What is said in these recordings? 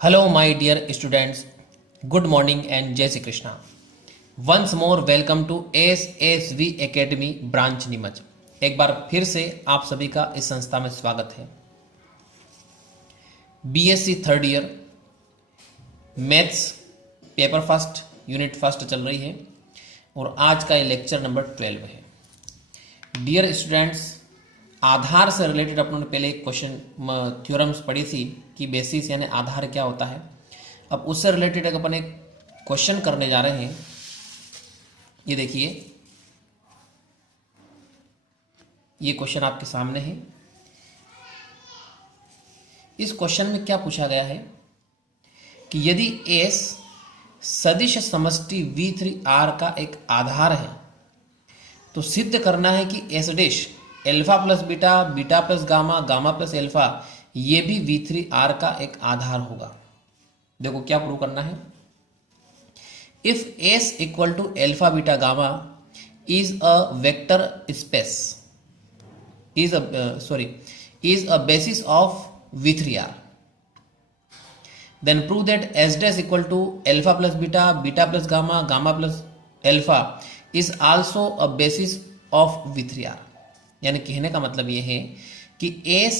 Hello, my dear students. Good morning and Jai Shri Krishna. Once more, welcome to SSV Academy branch Neemuch. एक बार फिर से आप सभी का इस संस्था में स्वागत है। BSc third year maths paper first unit first चल रही है और आज का ये लेक्चर नंबर 12 है। डियर स्टूडेंट्स, आधार से रिलेटेड अपन ने पहले एक क्वेश्चन थ्योरम्स पढ़ी थी कि बेसिस यानी आधार क्या होता है। अब उससे रिलेटेड अपन एक क्वेश्चन करने जा रहे हैं। ये देखिए, ये क्वेश्चन आपके सामने है। इस क्वेश्चन में क्या पूछा गया है कि यदि S सदिश समष्टि V3R का एक आधार है तो सिद्ध करना है कि S dash alpha plus beta, beta plus gamma, gamma plus alpha ये भी V3R का एक आधार होगा। देखो क्या प्रूव करना है। If S equal to alpha beta gamma is a vector space is a basis of V3R, then prove that S dash equal to alpha plus beta, beta plus gamma, gamma plus alpha is also a basis of V3R। यानी कहने का मतलब यह है कि S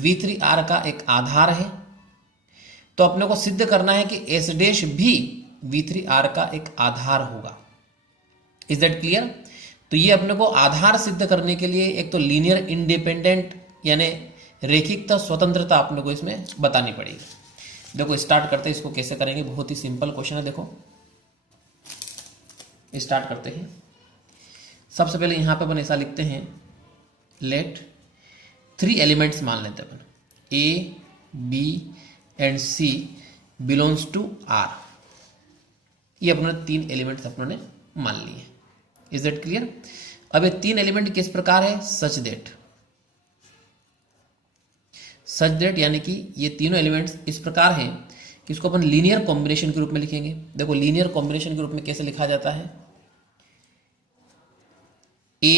V3R का एक आधार है तो अपने को सिद्ध करना है कि S डैश भी V3R का एक आधार होगा। Is that clear? तो ये अपने को आधार सिद्ध करने के लिए एक तो लीनियर इंडिपेंडेंट यानी रैखिकता स्वतंत्रता अपने को इसमें बतानी पड़ेगी। देखो स्टार्ट करते हैं, इसको कैसे करेंगे। बहुत ही सिंपल क्वेश्चन है। देखो स्टार्ट करते हैं। सबसे पहले यहां पे अपन ऐसा लिखते हैं, लेट 3 एलिमेंट्स मान लेते हैं अपन, A, B and C belongs to R। ये अपने 3 एलिमेंट्स अपनों ने मान लिए। Is that clear? अब ये 3 एलिमेंट किस प्रकार है? सच दैट यानी कि ये तीनों एलिमेंट्स इस प्रकार हैं कि इसको अपन लीनियर कॉम्बिनेशन के रूप में लिखेंगे। देखो लीनियर कॉम्बिनेशन के रूप में कैसे लिखा जाता है, A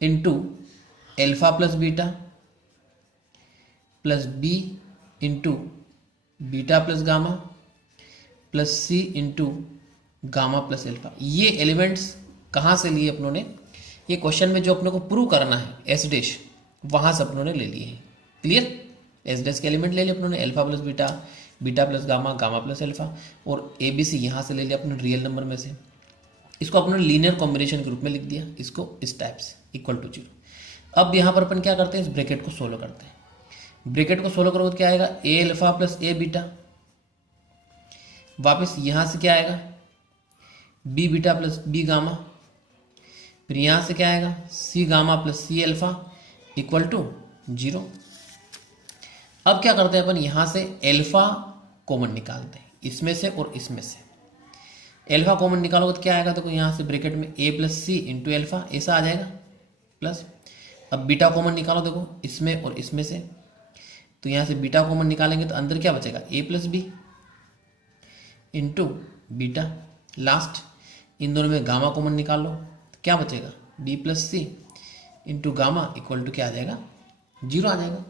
into alpha plus beta plus B into beta plus gamma plus C into gamma plus alpha. ये एलिमेंट्स कहाँ से लिए अपनों ने? ये क्वेश्चन में जो अपने को प्रूव करना है एस डैश, वहाँ से अपनों ने ले लिए हैं। क्लियर? एस डैश के एलिमेंट ले लिए अपनों ने, alpha plus beta, beta plus gamma, gamma plus alpha, और ए बी सी यहाँ से ले लिया अपने रियल नंबर में से। इसको अपने लीनियर कॉम्बिनेशन के रूप में लिख दिया, इसको इस टाइप से इक्वल टू 0। अब यहाँ पर अपन क्या करते हैं, इस ब्रैकेट को सोल्व करते हैं। ब्रैकेट को सोल्व करोगे तो क्या आएगा, a alpha plus a beta, वापस यहाँ से क्या आएगा, b beta plus b gamma, फिर यहाँ से क्या आएगा, c gamma plus c alpha equal to 0। अब क्या करते हैं अपन, यहाँ से एल्फा कॉमन निकालते हैं, इसमें से और इसमें से। एल्फा कॉमन निकालोगे तो क्या आएगा, देखो यहाँ से ब्रैकेट में ए प्लस सी इंटू एल्फा ऐसा आ जाएगा प्लस। अब बीटा कॉमन निकालो, देखो इसमें और इसमें से, तो यहाँ से बीटा कॉमन निकालेंगे तो अंदर क्या बचेगा, a plus b into beta. Last इन दोनों में गामा कॉमन निकाल लो तो क्या बचेगा, b plus c into gamma equal to क्या आ जाएगा, 0 आ जाएगा।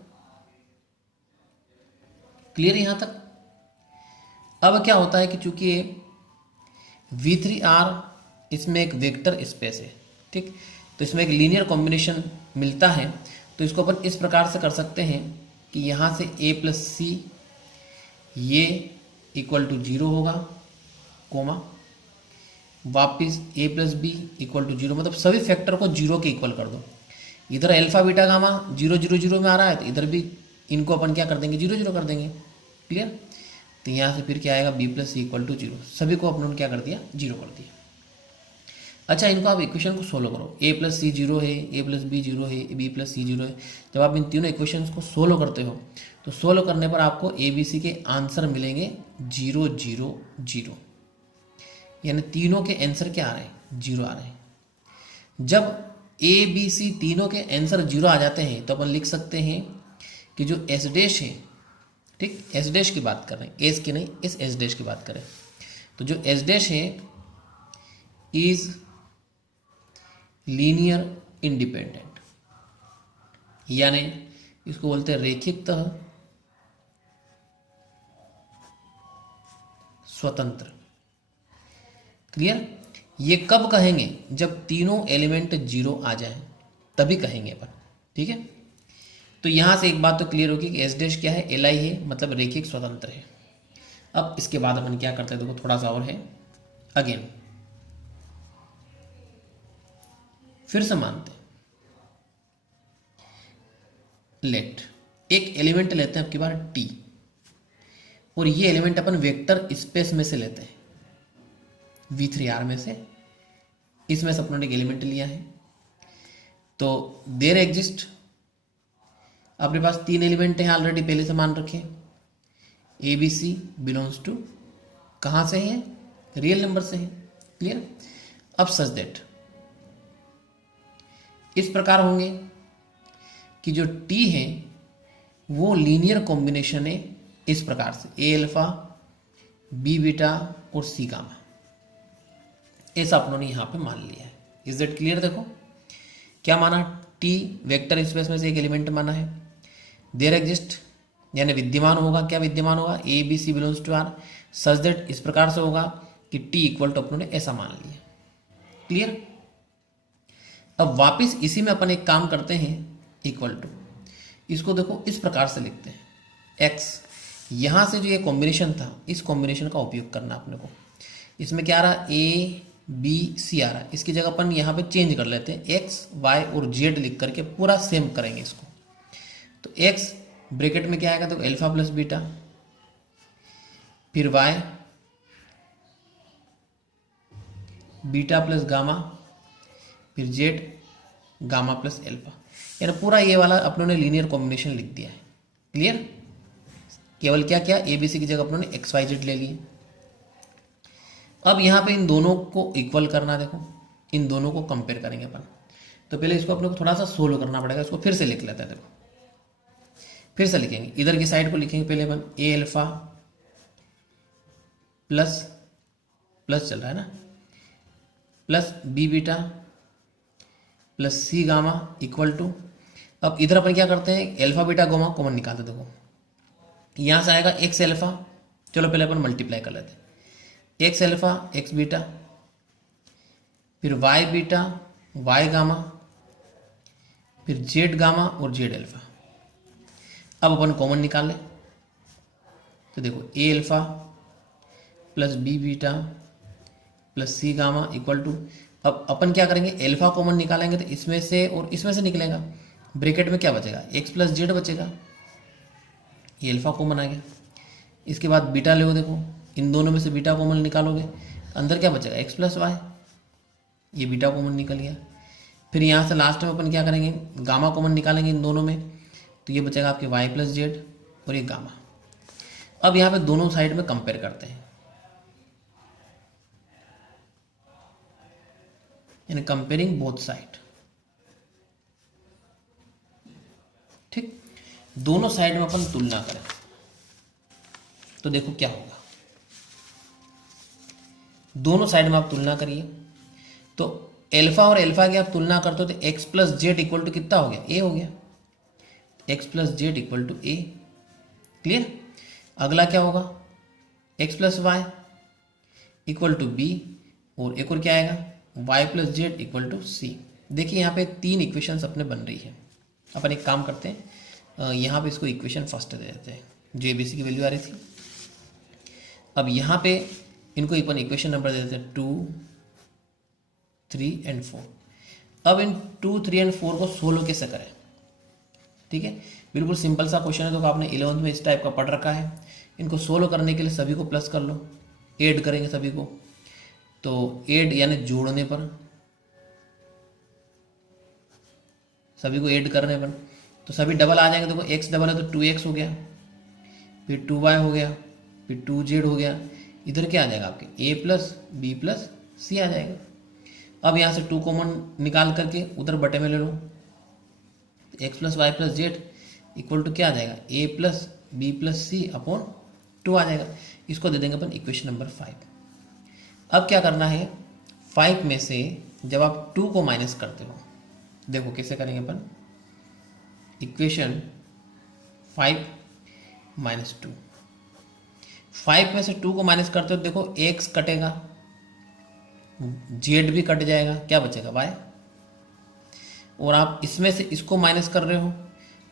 क्लियर यहां तक? अब क्या होता है कि चूंकि V3R इसमें एक वेक्टर स्पेस है, ठीक, तो इसमें एक लीनियर कॉम्बिनेशन मिलता है। तो इसको अपन इस प्रकार से कर सकते हैं कि यहाँ से a प्लस सी ये इक्वल टू 0 होगा, कोमा वापिस a plus B equal to 0, मतलब सभी फैक्टर को 0 के इक्वल कर दो। इधर अल्फा बीटा गामा 0 0 0 में आ रहा है तो इधर भी इनको अपन क्या कर देंगे, 0 0 कर देंगे। क्लियर? तो यहाँ से फिर क्या आएगा, b plus C equal to 0, सभी को अपन क्या कर दिया, 0 कर दिया। अच्छा, इनको आप इक्वेशन को सोल्व करो, a प्लस सी 0 है, a प्लस बी 0 है, b प्लस सी 0 है। जब आप इन तीनों इक्वेशंस को सोल्व करते हो तो सोल्व करने पर आपको ए बी सी के आंसर मिलेंगे 0 0 0, यानी तीनों के आंसर क्या आ रहे हैं, 0 आ रहे हैं। जब ए बी सी तीनों के आंसर 0 आ जाते हैं तो अपन लिख सकते हैं कि जो एस डैश है, ठीक, एस डैश की बात कर रहे हैं, एस की नहीं, इस एस डैश की बात करें तो जो एस डैश है इज लीनियर इंडिपेंडेंट, यानी इसको बोलते हैं रैखिकतः स्वतंत्र। क्लियर? ये कब कहेंगे? जब तीनों एलिमेंट जीरो आ जाए तभी कहेंगे अपन। ठीक है, तो यहां से एक बात तो क्लियर होगी कि एस डैश क्या है, एल आई है, मतलब रेखिक स्वतंत्र है। अब इसके बाद अपन क्या करते हैं, देखो थोड़ा सा और है। अगेन फिर से मानते हैं, लेट एक एलिमेंट लेते हैं, आपकी बार टी, और ये एलिमेंट अपन वेक्टर स्पेस में से लेते हैं, V3R में से, इसमें से अपनों ने एक एलिमेंट लिया है। तो देयर एग्जिस्ट, अपने पास तीन एलिमेंट हैं ऑलरेडी पहले से मान रखे, A B C belongs to, कहाँ से है, रियल नंबर से है। क्लियर? अब सच दैट इस प्रकार होंगे कि जो टी है वो लीनियर कॉम्बिनेशन है इस प्रकार से, ए अल्फा बी बीटा और सी गामा, ऐसा अपनों ने यहां पे मान लिया है। Is that clear? देखो क्या माना, टी वेक्टर स्पेस में से एक एलिमेंट माना है, देयर एग्जिस्ट यानी विद्यमान होगा, क्या विद्यमान होगा, A B C belongs to R, such that इस प्रकार से होगा कि टी इक्वल टू अपनों ने ऐसा मान लिया। क्लियर? अब वापिस इसी में अपन एक काम करते हैं, इक्वल टू, इसको देखो इस प्रकार से लिखते हैं, एक्स, यहां से जो ये कॉम्बिनेशन था इस कॉम्बिनेशन का उपयोग करना अपने को। इसमें क्या आ रहा, ए बी सी आ रहा है, इसकी जगह अपन यहाँ पे चेंज कर लेते हैं, एक्स वाई और जेड लिख करके पूरा सेम करेंगे इसको। तो एक्स ब्रैकेट में क्या आएगा, तो अल्फा प्लस बीटा, फिर वाई बीटा प्लस गामा, फिर जेड गामा प्लस अल्फा, यानी पूरा ये वाला अपनों ने लीनियर कॉम्बिनेशन लिख दिया है। क्लियर? केवल क्या क्या, ए बी सी की जगह अपनों ने एक्स वाई जेड ले लिए। अब यहाँ पे इन दोनों को इक्वल करना, देखो इन दोनों को कंपेयर करेंगे अपन। तो पहले इसको अपने को थोड़ा सा सोल्व करना पड़ेगा, इसको फिर से लिख लेते हैं। देखो फिर से लिखेंगे, इधर की साइड को लिखेंगे पहले अपन, ए अल्फा प्लस प्लस चल रहा है ना, plus B beta plus C gamma equal to, अब इधर अपन क्या करते हैं, अल्फा बीटा गामा कॉमन निकालते। देखो यहां से आएगा एक्स अल्फा, चलो पहले अपन मल्टीप्लाई कर लेते हैं, एक्स अल्फा एक्स बीटा, फिर वाई बीटा वाई गामा, फिर जेड गामा और जेड अल्फा। अब अपन कॉमन निकाल लें, तो देखो a alpha plus B beta plus C gamma equal to, अब अपन क्या करेंगे, अल्फा कॉमन निकालेंगे तो इसमें से और इसमें से निकलेगा, ब्रैकेट में क्या बचेगा, एक्स प्लस जेड बचेगा, ये अल्फा कॉमन आ गया। इसके बाद बीटा लो, देखो इन दोनों में से बीटा कॉमन निकालोगे, अंदर क्या बचेगा, एक्स प्लस वाई, ये बीटा कॉमन निकल गया। फिर यहाँ से लास्ट में अपन क्या करेंगे, गामा कॉमन निकालेंगे इन दोनों में, तो ये बचेगा आपके वाई प्लस जेड और ये गामा। अब यहाँ पे दोनों साइड में कंपेयर करते हैं, यानी कंपेयरिंग बोथ साइड। ठीक, दोनों साइड में अपन तुलना करें तो देखो क्या होगा, दोनों साइड में आप तुलना करिए, तो अल्फा और अल्फा की आप तुलना करते हो तो x plus z equal to कितना हो गया, ए हो गया, x plus z equal to a. Clear? अगला क्या होगा, x plus y equal to b, और एक और क्या आएगा, y plus z equal to c. देखिए यहाँ पे तीन इक्वेशंस अपने बन रही है। अपन एक काम करते हैं, यहाँ पे इसको इक्वेशन फर्स्ट दे देते हैं, जो ए बी सी की वैल्यू आ रही थी। अब यहाँ पे इनको अपन इक्वेशन नंबर दे देते हैं 2, 3 एंड 4। अब इन 2, 3 एंड 4 को सोल्व कैसे करें? ठीक है, बिल्कुल सिंपल सा क्वेश्चन है, तो आपने 11th में इस टाइप का पढ़ रखा है। इनको सोल्व करने के लिए सभी को प्लस कर लो, ऐड करेंगे सभी को, तो ऐड यानी जोड़ने पर, सभी को ऐड करने पर तो सभी डबल आ जाएंगे। देखो एक्स डबल है तो 2x हो गया, फिर 2y हो गया, फिर 2z हो गया, इधर क्या आ जाएगा आपके a प्लस बी प्लस सी आ जाएगा। अब यहाँ से 2 कॉमन निकाल करके उधर बटे में ले लो, x plus y plus z equal to क्या आ जाएगा, a plus B plus C upon 2 आ जाएगा। इसको दे देंगे अपन इक्वेशन नंबर 5। अब क्या करना है, 5 में से जब आप 2 को माइनस करते हो, देखो कैसे करेंगे अपन, इक्वेशन 5 माइनस 2, 5 में से 2 को माइनस करते हो देखो x कटेगा, z भी कट जाएगा, क्या बचेगा y। और आप इसमें से इसको माइनस कर रहे हो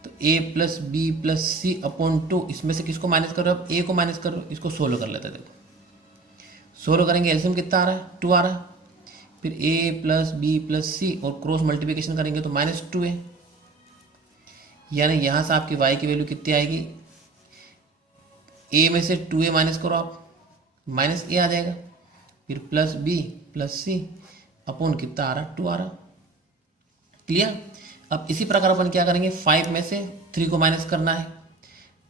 तो a plus B plus C upon 2, इसमें से किसको माइनस कर रहे हो, आप a को माइनस कर रहे हो। इसको सोल्व कर लेते हैं, देखो सोल्व करेंगे एलसीएम कितना आ रहा है, 2 आ रहा है। फिर a प्लस बी प्लस सी और क्रॉस मल्टीप्लिकेशन करेंगे तो -2a, यानी यहाँ से आपकी y की वैल्यू कितनी आएगी, a में से 2a माइनस करो आप, -a आ जाएगा। फिर प्लस बी प्लस सी अपॉन कितना आ रहा, 2 आ रहा। क्लियर। अब इसी प्रकार अपन क्या करेंगे, 5 में से 3 को माइनस करना है,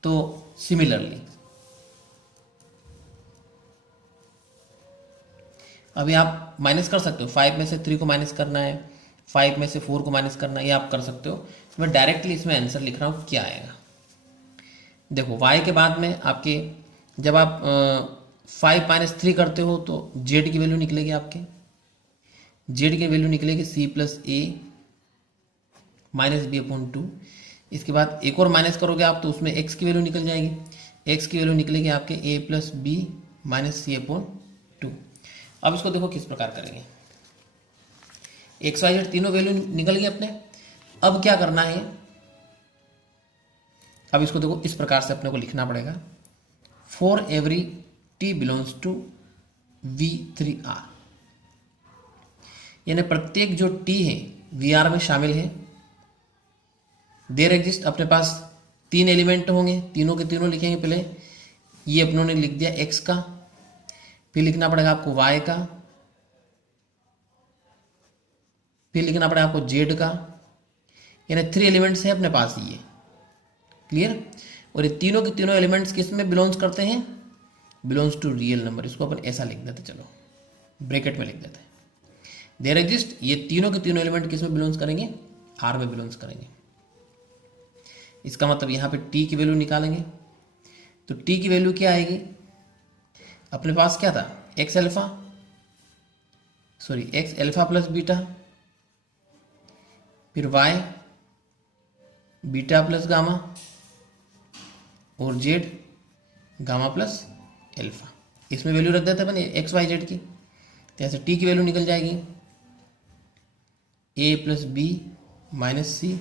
तो सिमिलरली अभी आप माइनस कर सकते हो, 5 में से 3 को माइनस करना है, 5 में से 4 को माइनस करना है, ये आप कर सकते हो। मैं डायरेक्टली इसमें आंसर लिख रहा हूँ, क्या आएगा देखो। y के बाद में आपके जब आप 5 माइनस 3 करते हो तो z की वैल्यू निकलेगी, आपके z की वैल्यू निकलेगी c plus A minus B upon 2। इसके बाद एक और माइनस करोगे आप तो उसमें x की वैल्यू निकल जाएगी, x की वैल्यू निकलेगी आपके a plus B minus C upon 2। अब इसको देखो किस प्रकार करेंगे, एक्स वाई जेड तीनों वैल्यू निकल गई अपने। अब क्या करना है, अब इसको देखो इस प्रकार से अपने को लिखना पड़ेगा, for every t belongs to V3R, यानी प्रत्येक जो t है VR में शामिल है। देयर एग्जिस्ट, अपने पास 3 एलिमेंट होंगे, तीनों के तीनों लिखेंगे। पहले ये अपनों ने लिख दिया x का, फिर लिखना पड़ेगा आपको y का, फिर लिखना पड़ेगा आपको z का, यानी 3 एलिमेंट्स हैं अपने पास ये। क्लियर। और ये तीनों के तीनों एलिमेंट्स किस में बिलोंग्स करते हैं, बिलोंग्स टू रियल नंबर। इसको अपन ऐसा लिख देते, चलो ब्रैकेट में लिख देते हैं। देयर एग्जिस्ट, ये तीनों के तीनों एलिमेंट किस में बिलोंग्स करेंगे, R में बिलोंग्स करेंगे। इसका मतलब यहाँ पे t की वैल्यू निकालेंगे तो t की वैल्यू क्या आएगी, अपने पास क्या था, x अल्फा प्लस बीटा, फिर y बीटा प्लस गामा, और z गामा प्लस अल्फा। इसमें वैल्यू रख देते हैं एक्स वाई जेड की, तो ऐसे t की वैल्यू निकल जाएगी a plus B minus C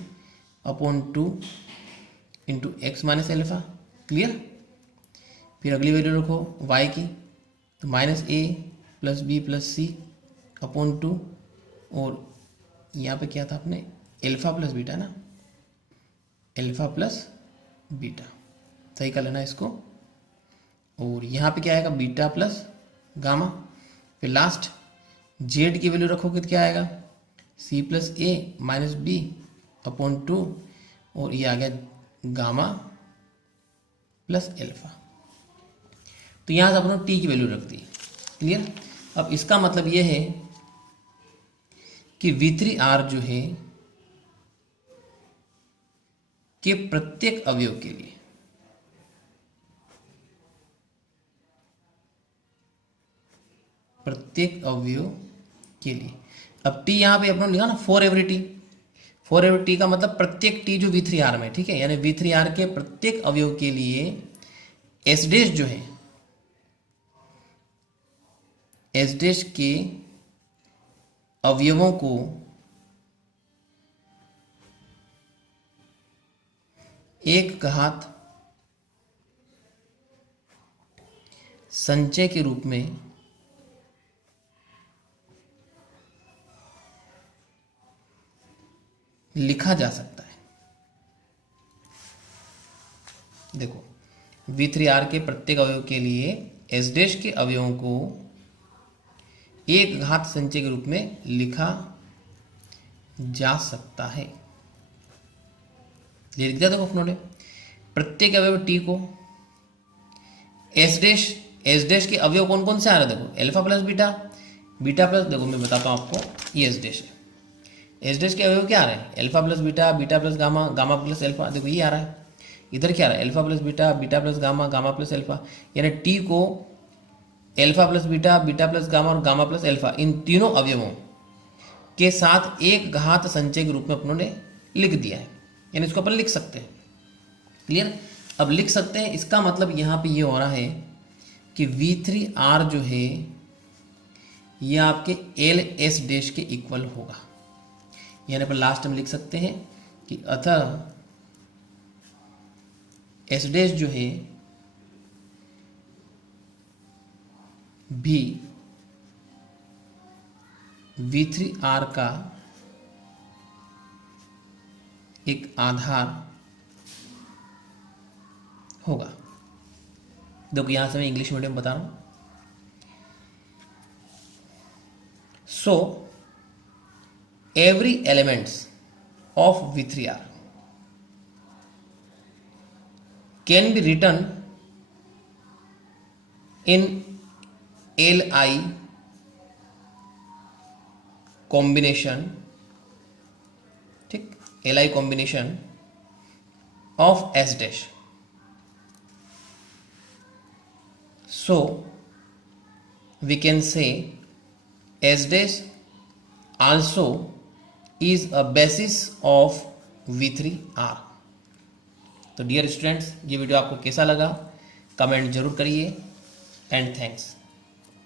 upon 2 into X minus alpha. Clear. फिर अगली वैल्यू रखो y की, तो minus a plus B plus C upon 2, और यहाँ पे क्या था अपने अल्फा प्लस बीटा ना, अल्फा प्लस बीटा, सही कर लेना इसको। और यहाँ पे क्या आएगा, बीटा प्लस गामा। फिर लास्ट z की वैल्यू रखोगे तो क्या आएगा, c plus A minus B upon 2, और ये आ गया गामा प्लस अल्फा। तो यहाँ से अपने t की वैल्यू रख दी। क्लियर। अब इसका मतलब ये है कि V3R जो है कि प्रत्येक अवयव के लिए अब t यहाँ पे अपने लिखा ना for every T, for every T का मतलब प्रत्येक टी जो V3R में, ठीक है, यानी V3R के प्रत्येक अवयव के लिए एस डैश जो है, एस डैश के अवयवों को एक घात संचय के रूप में लिखा जा सकता है। देखो V3R के प्रत्येक अवयव के लिए एस डैश के अवयवों को एक घात संचय के रूप में लिखा जा सकता है। लिख दिया देखो अपनों ने, प्रत्येक अवयव टी को एस डैश के अवयव कौन कौन से आ रहे हैं, देखो alpha plus beta, beta plus, देखो मैं बताता हूं आपको, ये एस डैश है। एस डैश के अवयव क्या आ रहे हैं, alpha plus beta, beta plus gamma, gamma plus alpha. देखो ये आ रहा है, इधर क्या आ रहा है, alpha plus beta, beta plus gamma, gamma plus alpha. यानी टी को alpha plus beta, beta plus gamma और गामा प्लस अल्फा, इन तीनों अवयवों के साथ एक घात संचय के रूप में अपनों ने लिख दिया है, यानी इसको अपन लिख सकते हैं। क्लियर। अब लिख सकते हैं, इसका मतलब यहाँ पे ये हो रहा है कि V3R जो है ये आपके LS डैश के इक्वल होगा। यानी पर लास्ट में लिख सकते हैं कि अतः S डैश जो है भी V3R का एक आधार होगा। देखो यहां से मैं इंग्लिश मीडियम बता रहा हूं। So every elements of V3R can be written in Li combination, ठीक, Li combination of S dash. So we can say S dash also is a basis of V3R। तो डियर स्टूडेंट्स, ये video आपको कैसा लगा comment जरूर करिए and thanks.